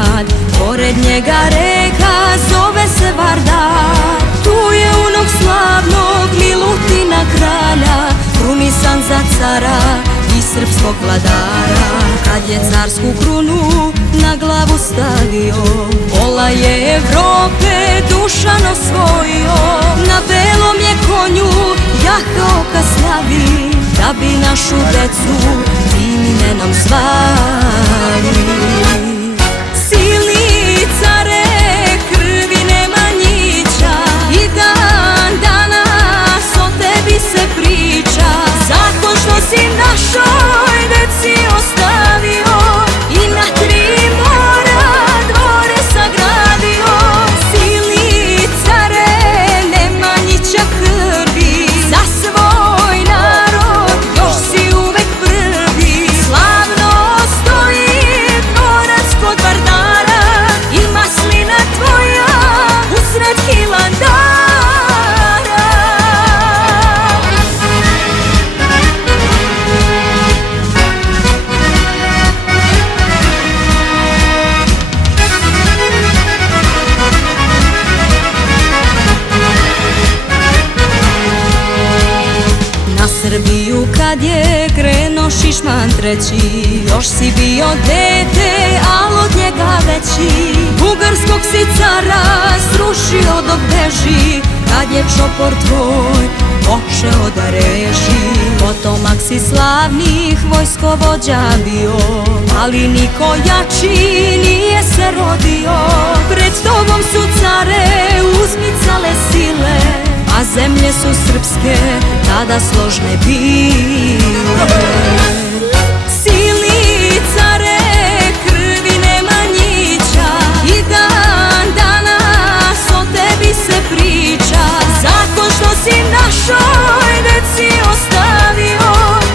grad, pored njega reka zove se Vardar. Tu je unuk slavnog Milutina kralja, krunisan za cara i srpskog vladara. Kad je carsku krunu na glavu stavio, pola je Evrope Dušan osvojio. Na belom je konju jahao ka slavi, da bi našu decu tim imenom zvali. Silni care, krvi Nemanjića, i dan danas o tebi se priča. Zakon što si našoj deci ostavio i na 3 mora dvore sagradio. Silni care Nemanjića krvi, za svoj narod još si uvek prvi. Slavno stoji dvorac kod Vardara i maslina tvoja usred Hilandara. Na Srbiju kad je krenuo Šišman treći, još si bio dete, al od njega veći. Bugarskog si cara srušio dok beži, kad je čopor tvoj počeo da reši. Potomak si slavnih vojskovođa bio, ali niko jači nije se rodio. Pred tobom su care uzmicale sile, a zemlje su srpske tada složne bile. Silni care, krvi Nemanjića, i dan danas o tebi se priča. Zakon što si našoj deci ostavio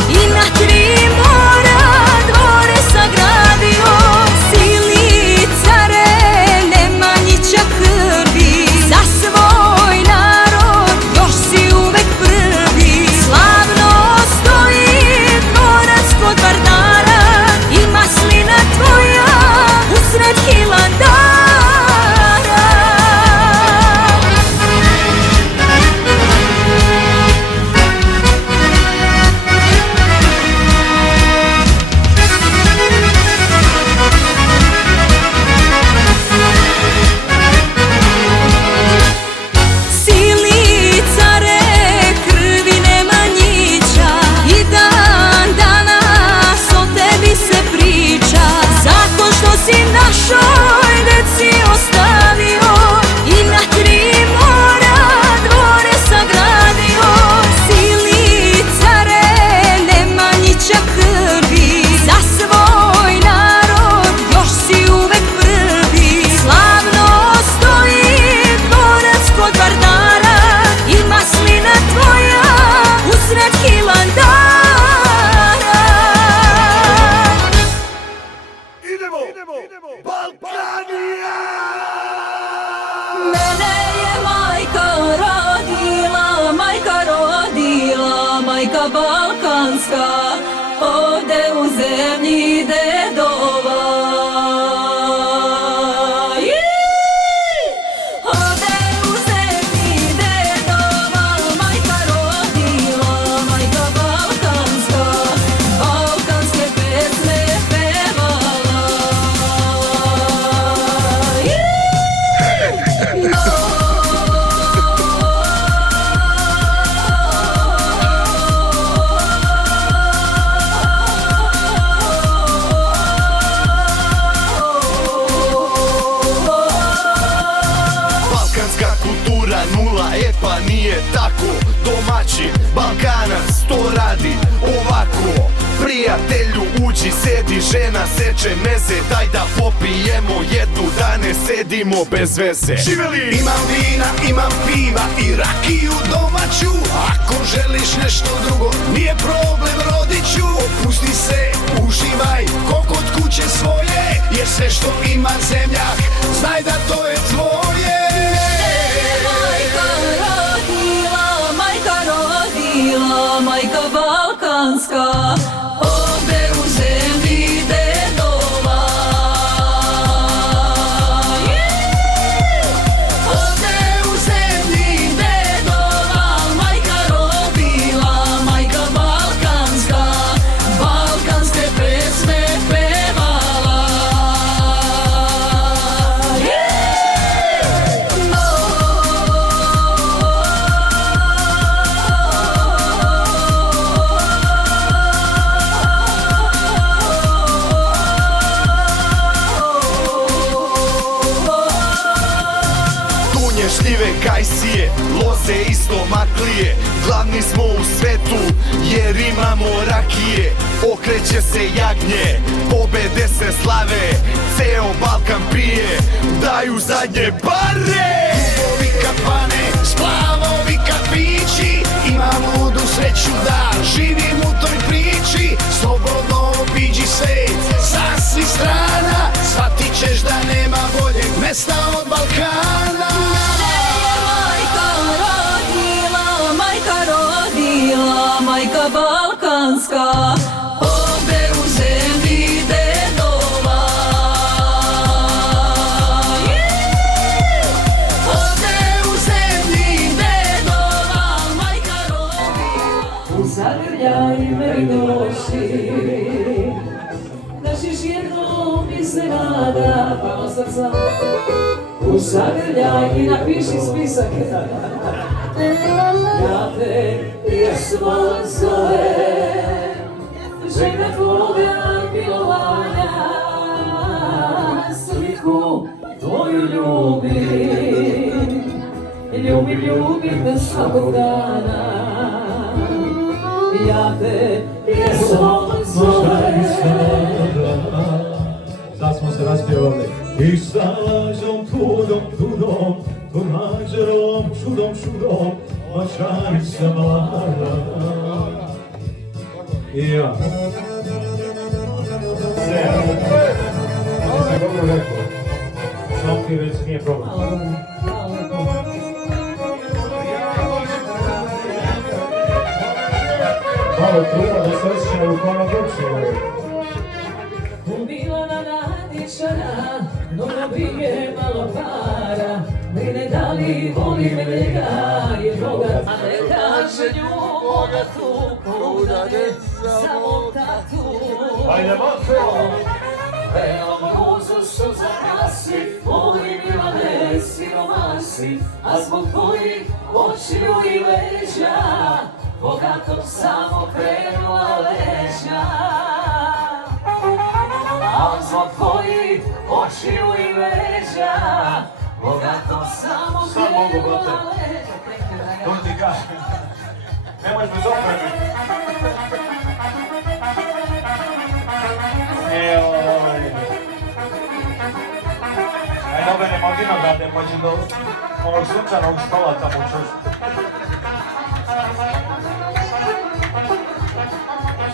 i na 3 mora dvore sagradio. Silni care Nemanjića krvi, za svoj narod još si uvek prvi. Slavno stoji dvorac kod Vardara i maslina tvoja usred Hilandara. Silni care, krvi Nemanjića, i dan danas o tebi se priča. Zakon što si našoj deci ostavio i na 3 mora dvore sagradio. Silni care Nemanjića krvi, za svoj narod još si uvek prvi. Slavno stoji dvorac kod Vardara i maslina tvoja usred Hilandara. Balkanija! Mene je majka rodila, majka balkanska, ovde u zemlji dedova. Ovde u zemlji dedova, majka rodila, majka balkanska, balkanske pesme pevala. Balkanska kultura nula, pa nije tako. Domaći Balkanac to radi ovako. Prijatelju uđi, sedi, žena seče meze, daj da popijemo jednu, da ne sedimo bez veze. Živeli! Imam vina, imam piva i rakiju domaću. Ako želiš nešto drugo, nije problem, rodiću. Opusti se, uživaj, ko kod kuće svoje, jer sve što ima zemljak, znaj da to je tvoje. Majka balkanska, ovde u zemlji dedova. Šljive, kajsije, loze isto maklije. Glavni smo u svetu jer imamo rakije. Okreće se jagnje, pobede se slave. Ceo Balkan pije, daju zadnje pare. Klubovi, kafane, splavovi, kafići. Imam ludu sreću da živim u toj priči. Slobodno obiđi svet sa svih strana. Shvatit ćeš da nema boljeg mesta od Balkana. Majka balkanska, ovde u zemlji dedova. Ovde u zemlji dedova, majka rodila. Zagrljaj me doši, daš jednom iznenada palo srca. Zagrljaj i napiši spisak. Ja te pjesmo zovem, žena tvoga milovanja. Sliku tvoju ljubim, ljubim te svakog dana. Ja te pjesmo zovem. Sad smo se raspjevali. I sa lažom, tudom, tunađerom, čudom, očari se mlada. I ja. Nisam dobro rekao. Samo ti već nije problem. Malo truda da se osjeća u kona drugčije. Ubila na nadičara, no dobije malo para. Brine da li voli me njega je bogat. A ne kaže nju bogatu, kuda ne samo tatu. Ajde, Mato! Evo muzu što zakrasi, moji milane siromasi. A zbog tvojih očiju i leđa, bogatom samo krenula leđa. A zbog tvojih očiju i leđa, bogatom samo krenula leđa. To ti kažem. Nemoj bez opreme. Aj doberemo vinograde, pa će do onog sunčanog stola tamo čušti.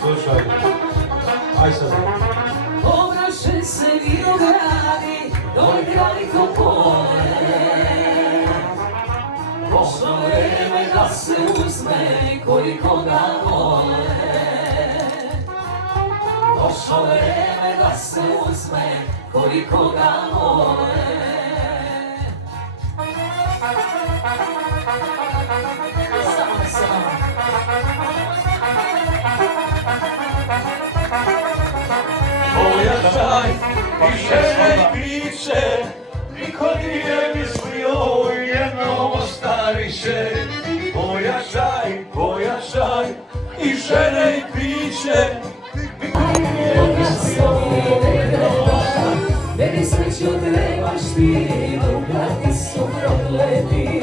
Slušaj, aj sad. Obraše se vinogradi, dole kraj Topole. Došlo vreme da se uzme koji koga vole. Došlo vreme da se uzme koji koga vole. Pojačaj i žene i piće, niko nije mislio jednom ostariše. Pojačaj i žene i piće, niko nije mislio. Meni sreću trebaš ti, drugati su prokleti.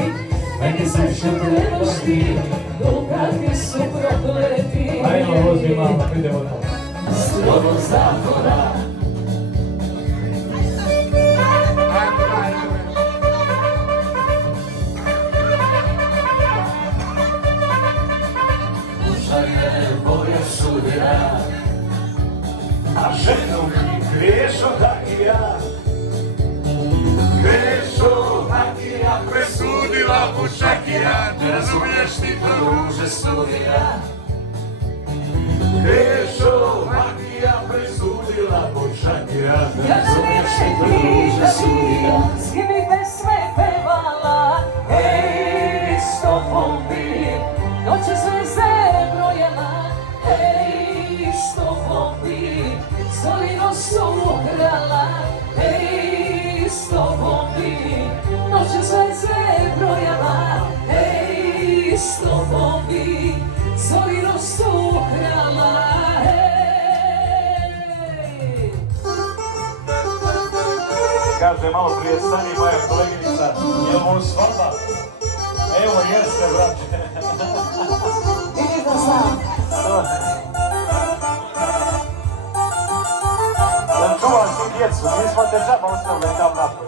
Meni sreću trebaš ti, drugati su prokleti. Ajmo, vozi mama, idemo tamo. Slovo zatvora. Muža je boja sudira, A ženu mi grešo da i ja. Grešo da i ja, presudila mu čak i ja. Ne razumiješ ti to ruže sudira. Grešo da i ja, presudila mu čak i ja. Ne razumiješ ti to ruže sudira. s kim bih pesme pevala, ej, s tobom bi noće zvezde brojala, ej, s tobom bi solino su ukrala, ej, s tobom bi noće zvezde brojala, ej, s tobom bi solino su ukrala, ej. kaže malo prije Sani, moja koleginica, je li ovo svadba? Evo, jeste, brate. Vidiš da sam. Da čuvam ti djecu, nismo te džaba ostavili tam napoj.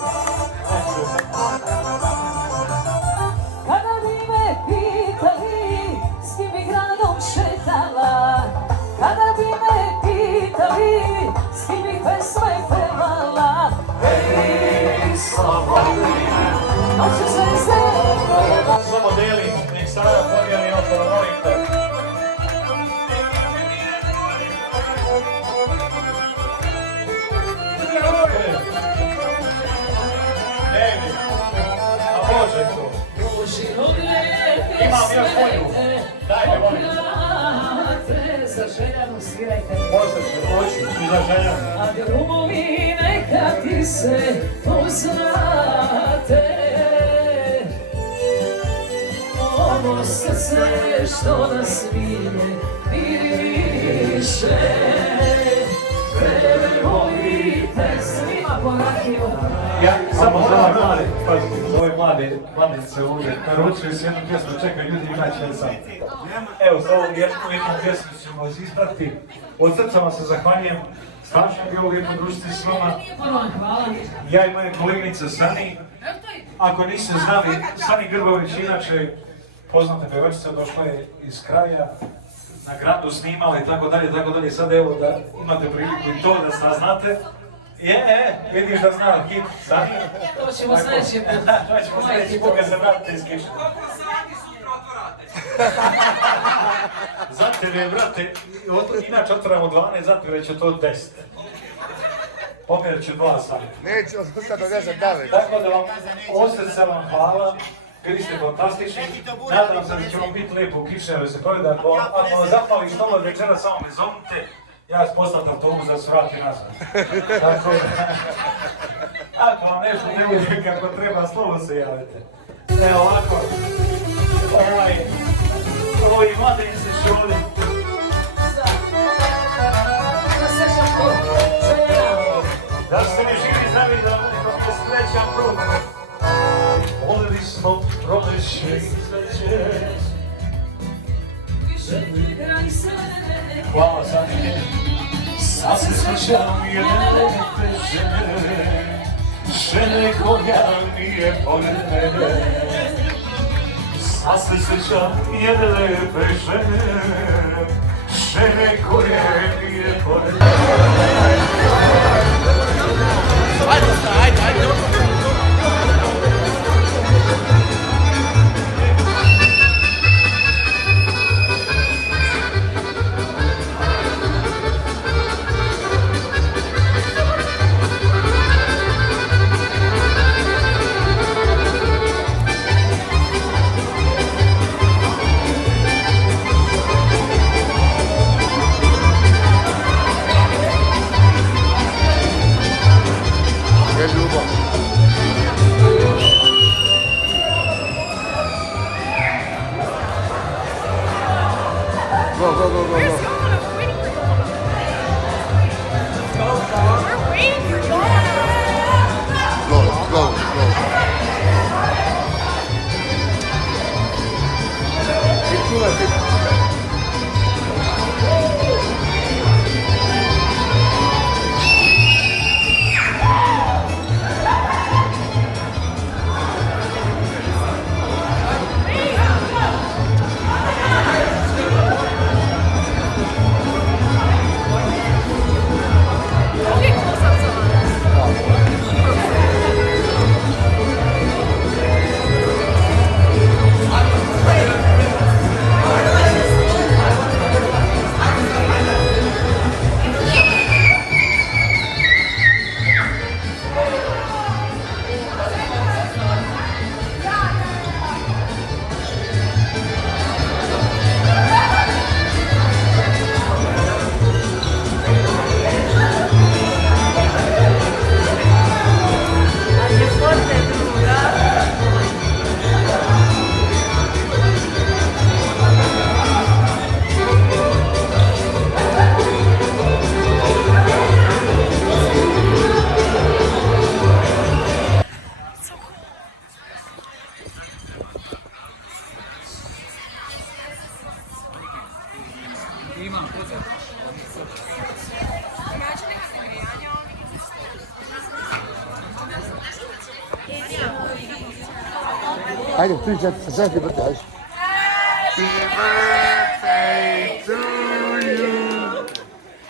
Kada bi me pitali s kim bi gradom šetala, kada bi me pitali s kim bi pesme pevala, Ej, Slavonije. noću zvijezde brojeva. Sve modeli, nek sada podijeli okolo, molim te. Dnevnik, a može to. Imam još bolju. Dajte, molim. Za željanu svirajte. Može se, hoću, i za željanu. A drugovi neka ti se poznate. Ovo srce što nas vide više. Tebe volite svima ponakio. Ja samo za ovaj mlade, pazi, za ove mladice ovdje, naručuju se jednu pjesmu, čekaj ljudi inače li sam. Evo, za ovu jednu pjesmu ćemo vas isprati. Od srca vam se zahvaljujem, strašno je bilo lijepo družiti s vama. Hvala. Ja i moja koleginica Sani, ako niste znali, Sani Grbović, inače poznata pevačica, došla je iz kraja, na gradu snimala i tako dalje, sad evo da imate priliku i to da saznate. Vidiš da zna hit Sani? To ćemo sljedeći put. To ćemo sljedeći put kad se vratite iz kiše. Koliko sati sutra otvarate? Za tebe, brate, inače otvaramo 12, za tebe će to 10. Pomjerit ću 2 sati. Neće od sutra do 10 dave. Tako da vam, osjeća vam hvala, bili ste fantastični, nadam se da će vam biti lijepo u Kiševu se provjeda, ako vam zapali što večera, samo me zovnite, ja vas poslat autobus da se vrati nazad. Tako da, ako vam nešto ne bude kako treba, slovo se javite. Evo ovako, ovi mladenici su ovdje. Da ste mi živi znali da vam je srećan prut. Volili smo proleće i sreće. Hvala Sani. Sad se srećam jedne žene, žene koja mi je pored mene. Sad se srećam jedne lepe žene, žene koja mi je pored mene. Je ljubav. Ajde, pričajte se, sve ti brte, ajde.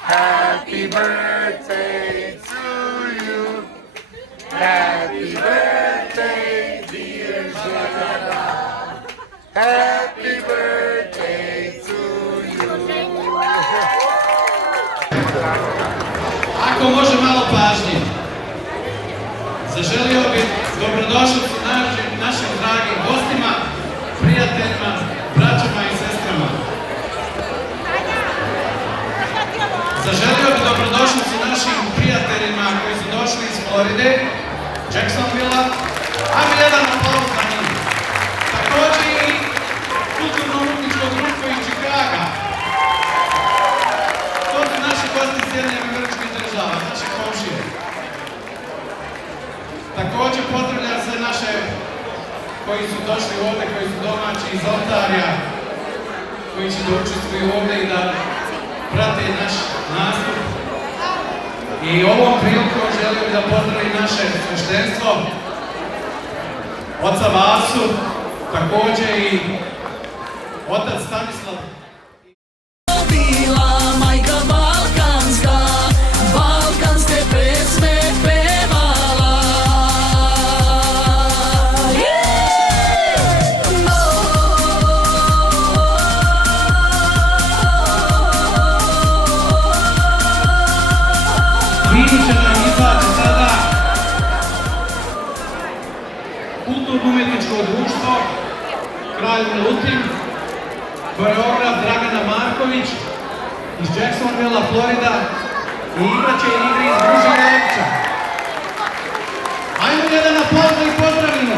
Happy birthday to you. Happy birthday, dear Žena. Happy birthday to you. Ako može malo pažnje, zaželio bih dobrodošlicu našim dragim gostima, prijateljima, braćama i sestrama. Zaželio bih dobrodošlicu našim prijateljima koji su došli iz Floride, Jacksonville-a, ajmo jedan aplauz za njih. Također i kulturno-umjetničko društvo iz Chicaga. To su naši gosti iz Sjedinjenih Američkih Država, naše komšije. Također pozdravljam sve naše koji su došli ovdje, koji su domaći iz Ontarija, koji će da učestvuju ovdje i da prate naš nastup. I ovom prilikom želim da pozdravim naše sveštenstvo, oca Vasu, također i otac Stanislav. Bila majka balkanska, balkanske pesme pevala. Vini će nam izaći sada kulturno-umjetničko društvo Kralj Milutin, koreograf Dragana Marković iz Jacksonville-a, Florida i igraće igre iz Druženja Opća. Ajmo jedan aplauz da ih pozdravimo!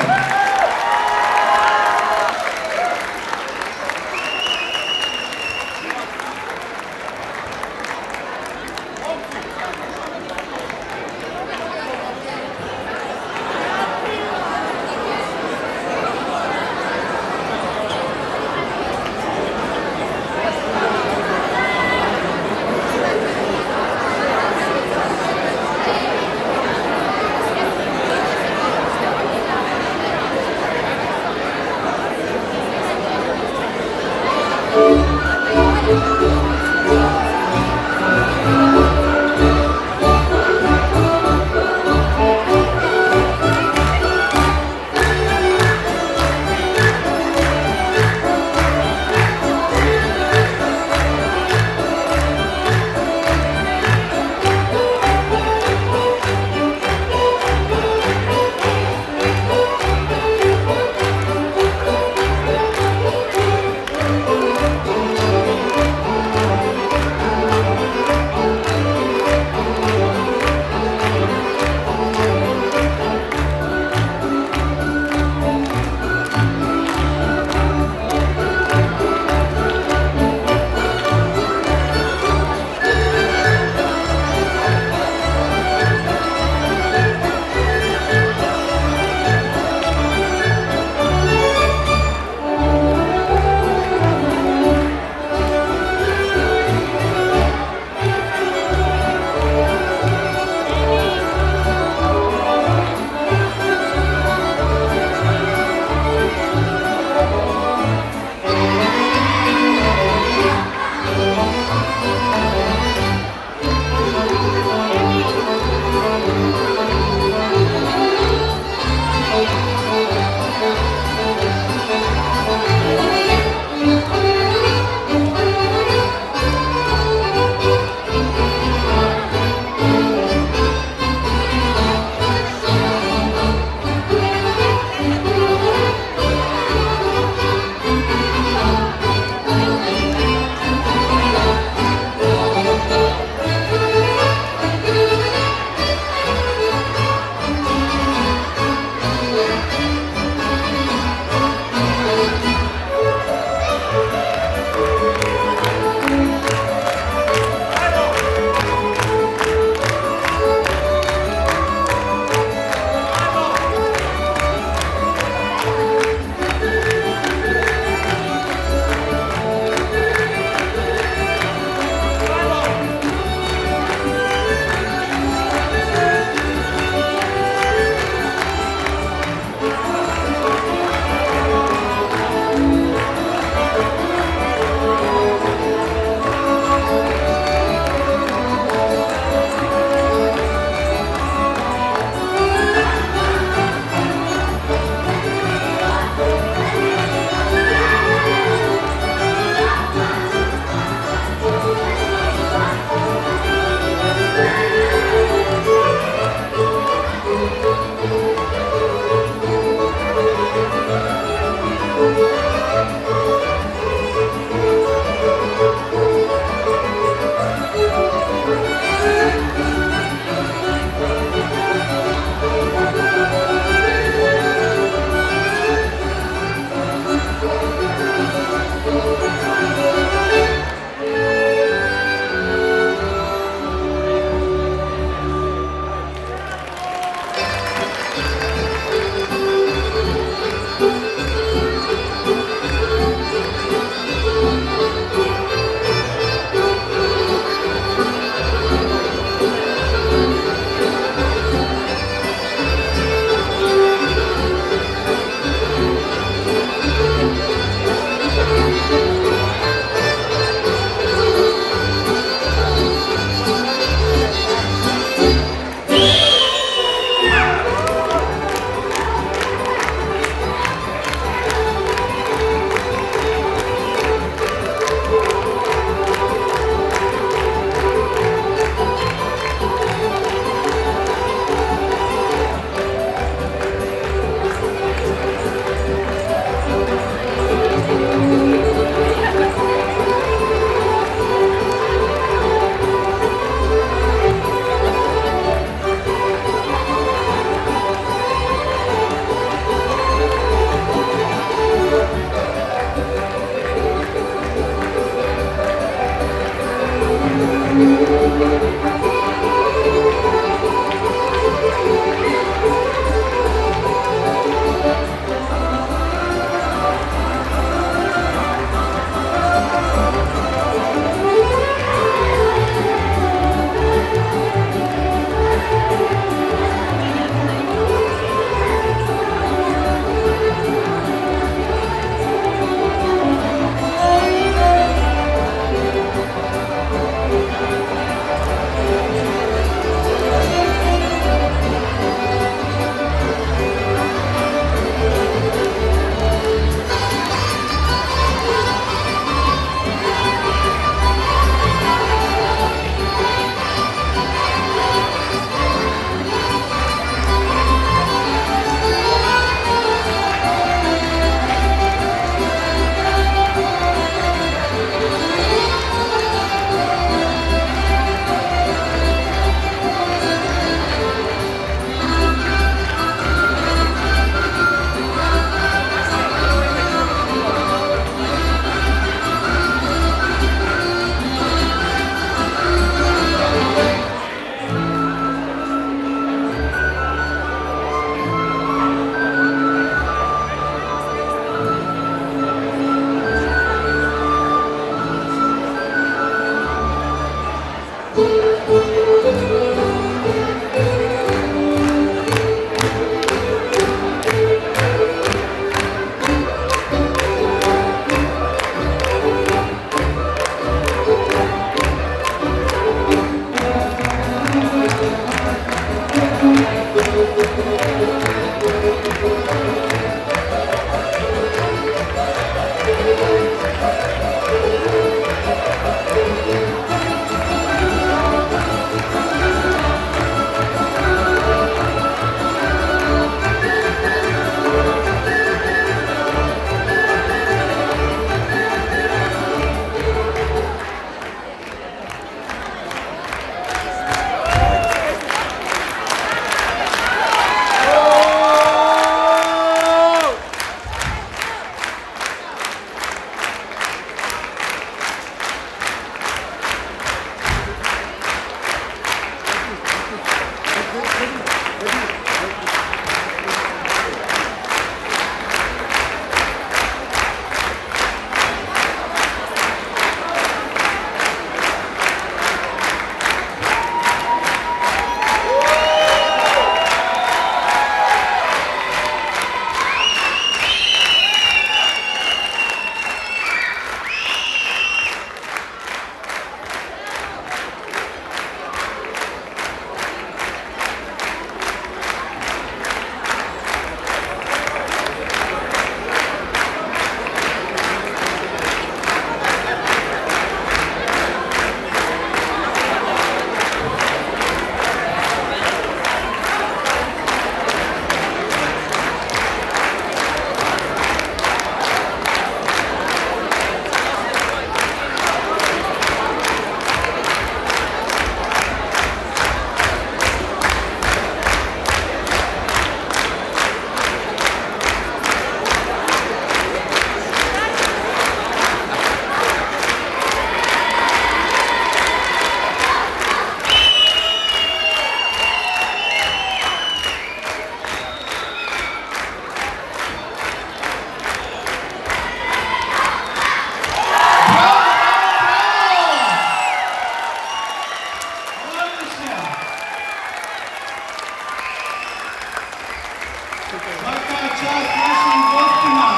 Svaka čast našim gostima.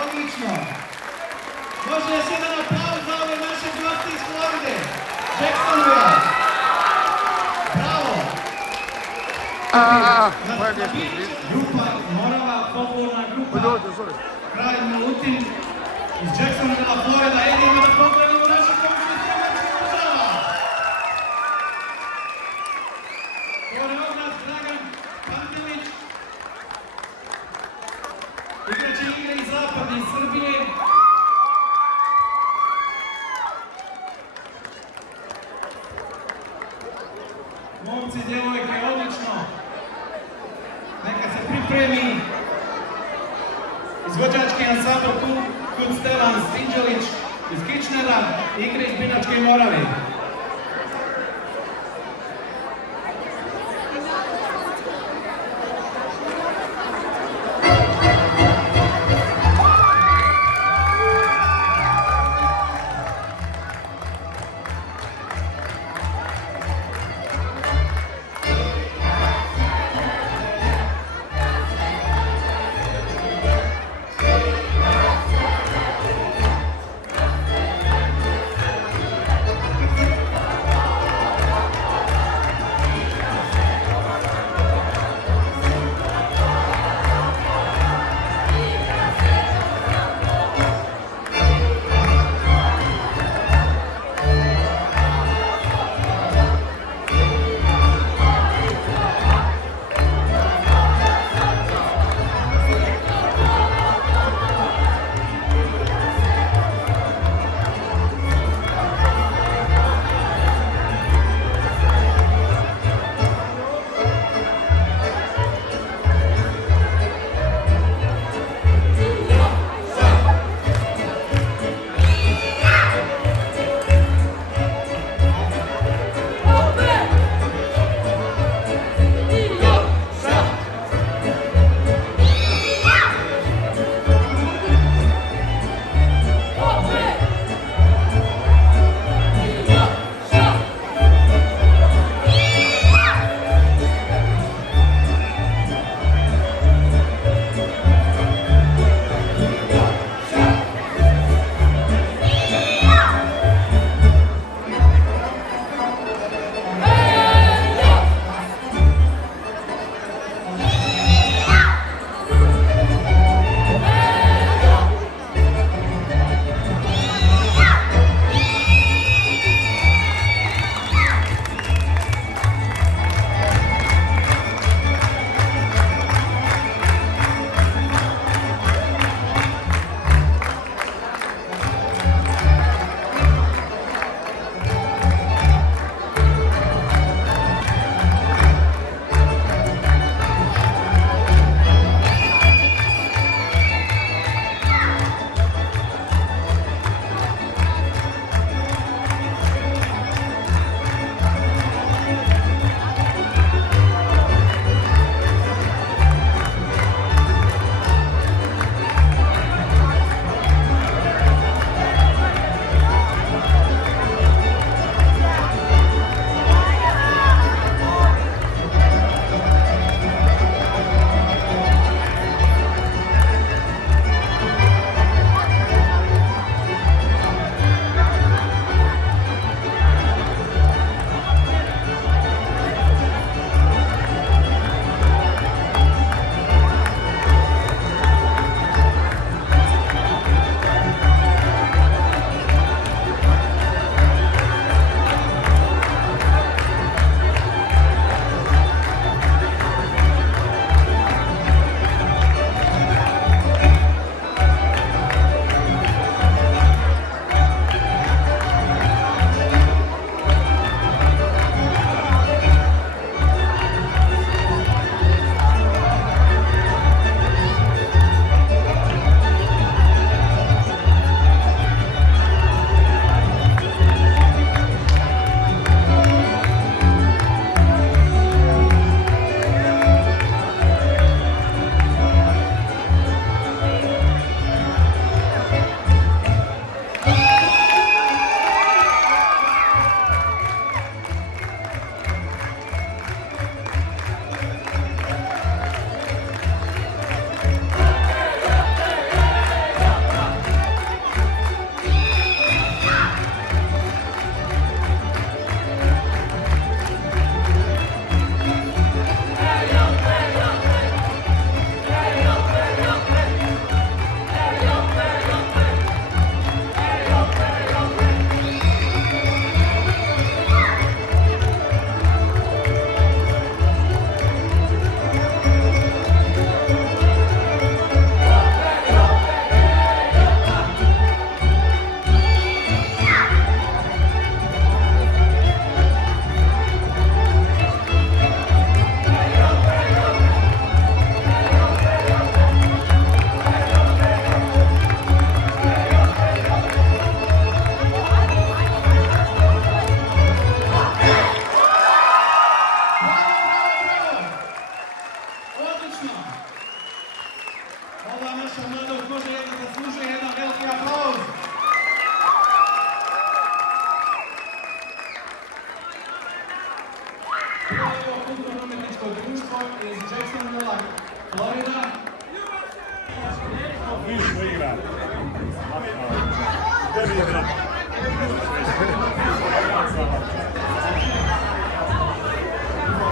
Odlično. Može još jedan aplauz za ove naše gosti iz Floride. Jacksonville. Bravo. Grupa Morava, popularna grupa. Kralj Milutin iz Jacksonville, Florida. Idemo da pogledamo naše kompozicije država. Koreograf Dragan Pantelić. Igraće igre iz zapadne Srbije. Momci, djevojke, odlično. Neka se pripremi izvođački ansambl Kud Stevan Stinđelić iz Kičnera, igre iz Binačke Morave.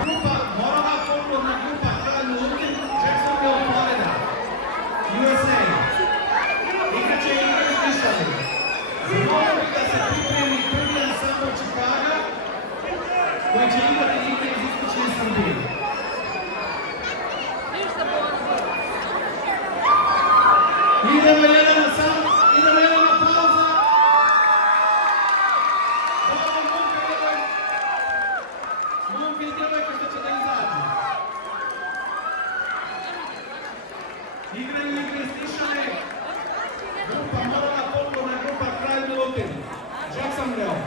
Grupa Morava, folklorna grupa Kralj Lutin, Jacksonville, Florida, USA. Igraće igre izmišljali. Zamolio bih da se pripremi prvi ansambl Chicaga, koji će igrati igre iz istočne Srbije. Idemo jedan ansambl, idemo jedna pauza. Bravo, momke i djevojke što će da izađu. Igraju igre stišane. Grupa Morava, folklorna grupa Kralj Milutin, Jacksonville.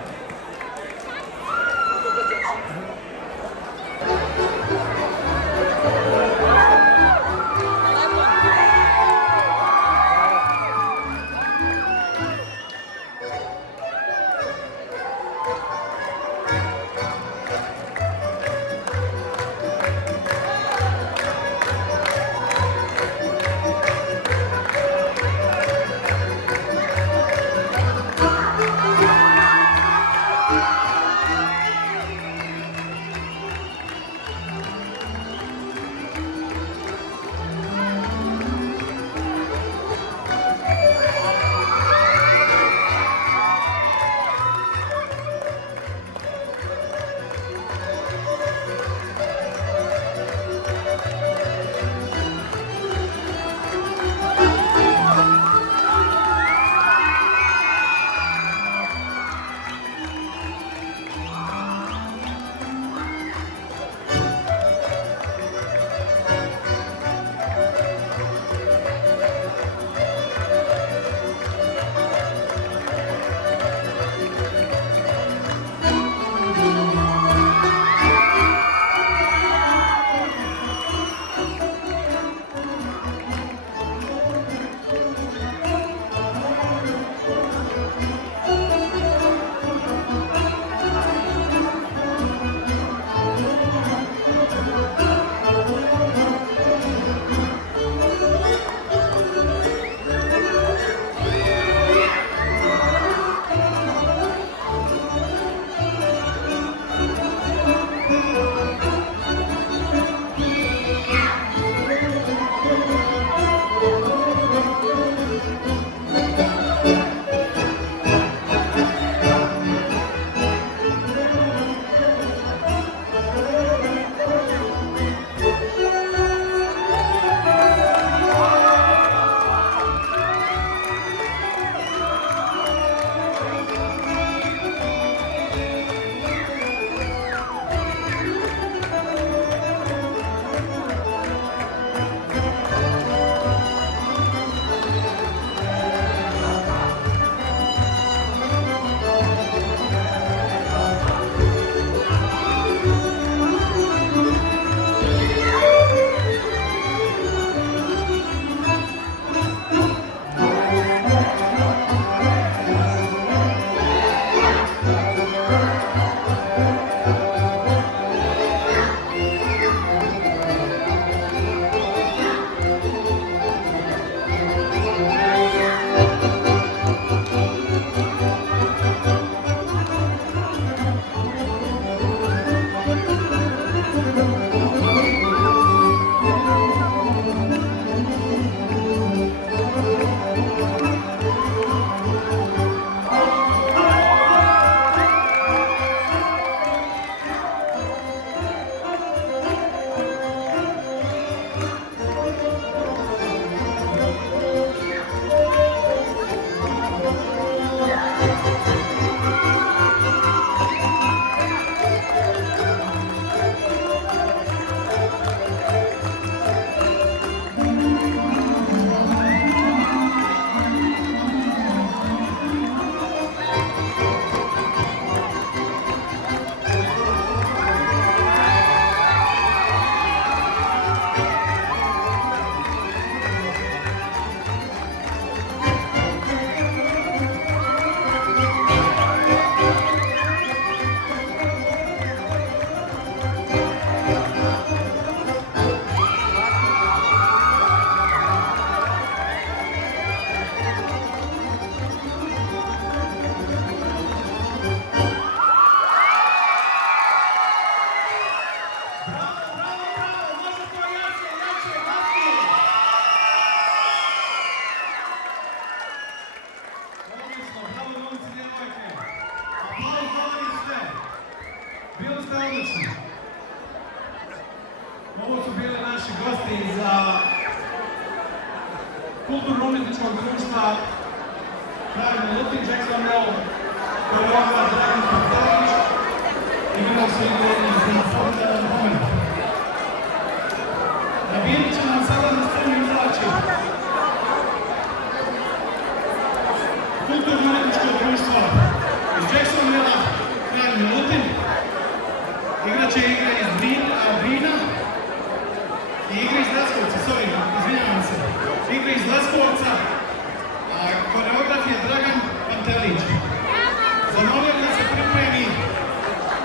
naši gosti za kulturno-umjetničkog društva Dragan Milutin, Jackson Roll, koreograf Dragan Pantelić i Miloš Sredovni za solidaran moment. Nabijeni će nam sada na scenu izaći kulturno-umjetničko društvo iz Jacksonville, Dragan Milutin, igraće igre iz Brina i igre iz Leskovca, izvinjavam se, igre iz Leskovca, a koreograf je Dragan Pantelić. Zamolio da se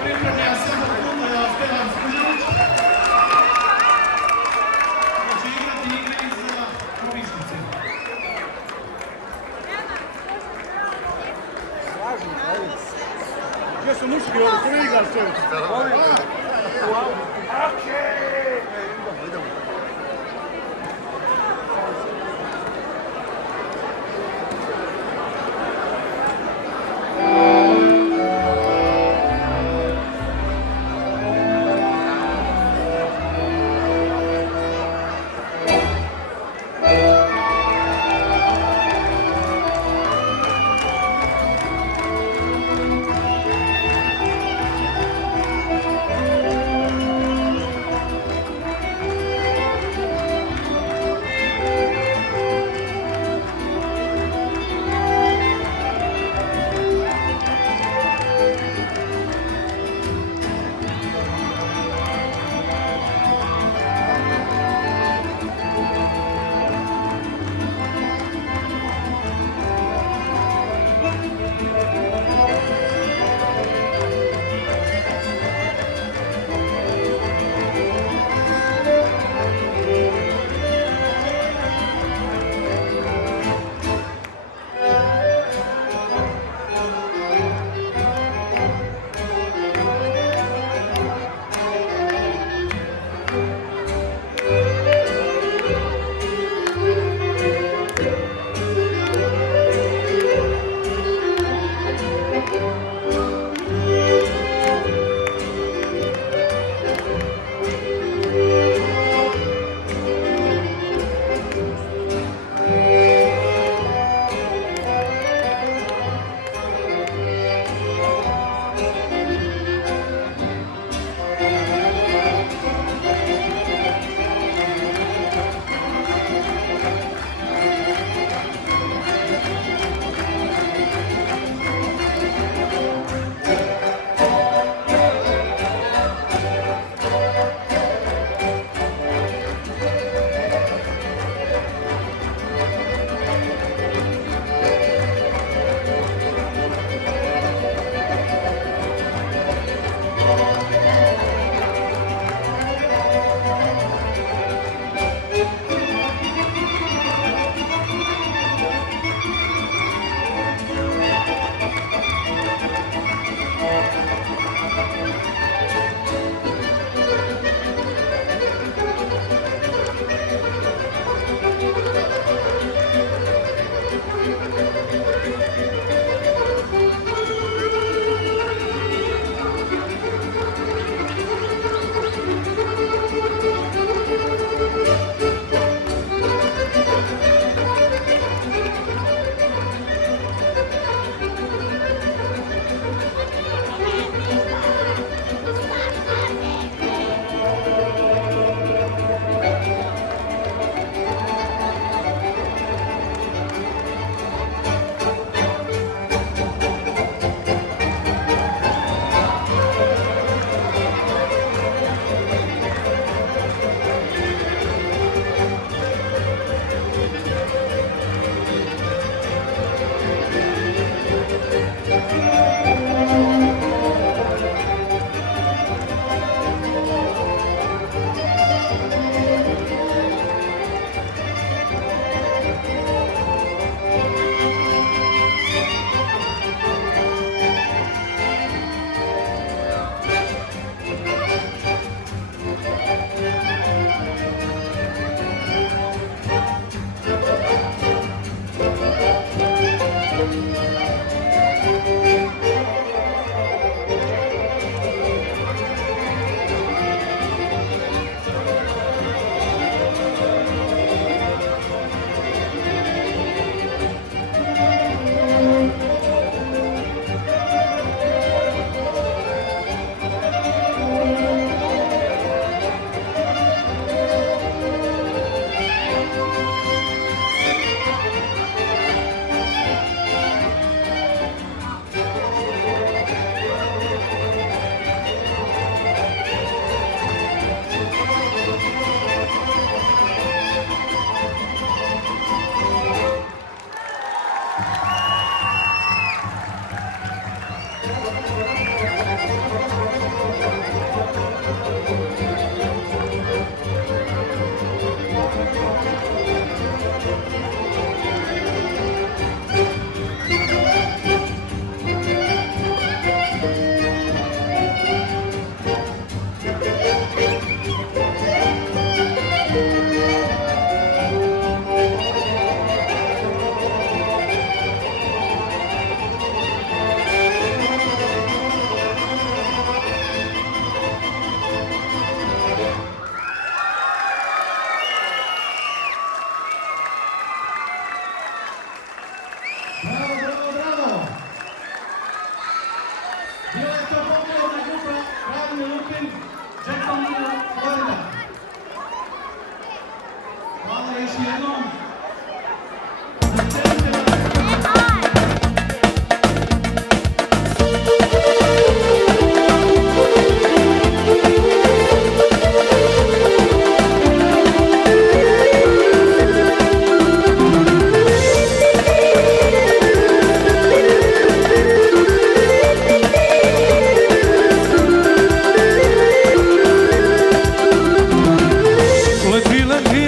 pripremlja samo Stevan Skunjalić, koji će igrati igre iz ovih jednom.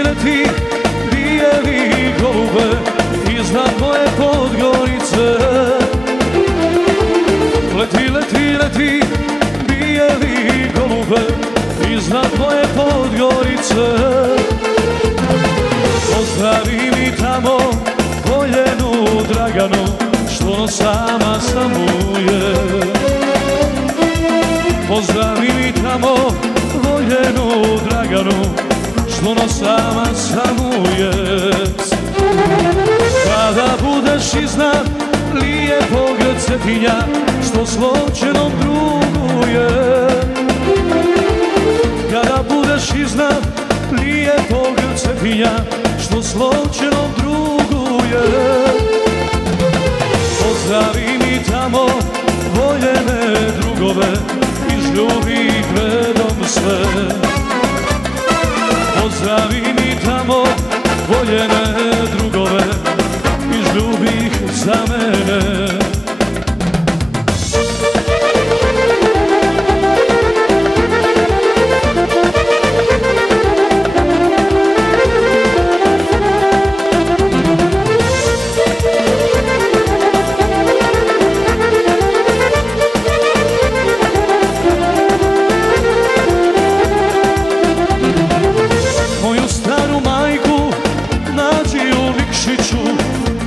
Leti, bijeli golube iznad moje Podgorice. Leti, bijeli golube iznad moje Podgorice. Pozdravi mi tamo voljenu Draganu, što sama samuje. Pozdravi mi tamo voljenu Draganu, što sama samuje. Kada budeš iznad lijepog Cetinja, što s ločenom druguje. Kada budeš iznad lijepog Cetinja, što s ločenom druguje. Pozdravi mi tamo voljene drugove, izljubi ih vedom sve. Pozdravi mi tamo voljene drugove, izljubi ih za mene.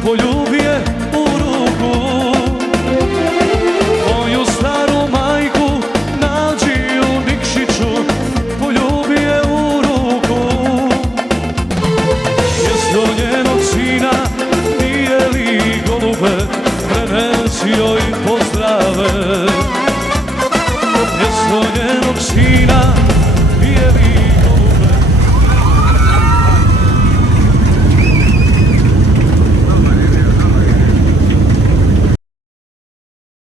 Poljubi je u ruku, moju staru majku nađi u Nikšiću, poljubi je u ruku. Mjesto njenog sina bijeli golube, prenesi joj pozdrave. Mjesto njenog sina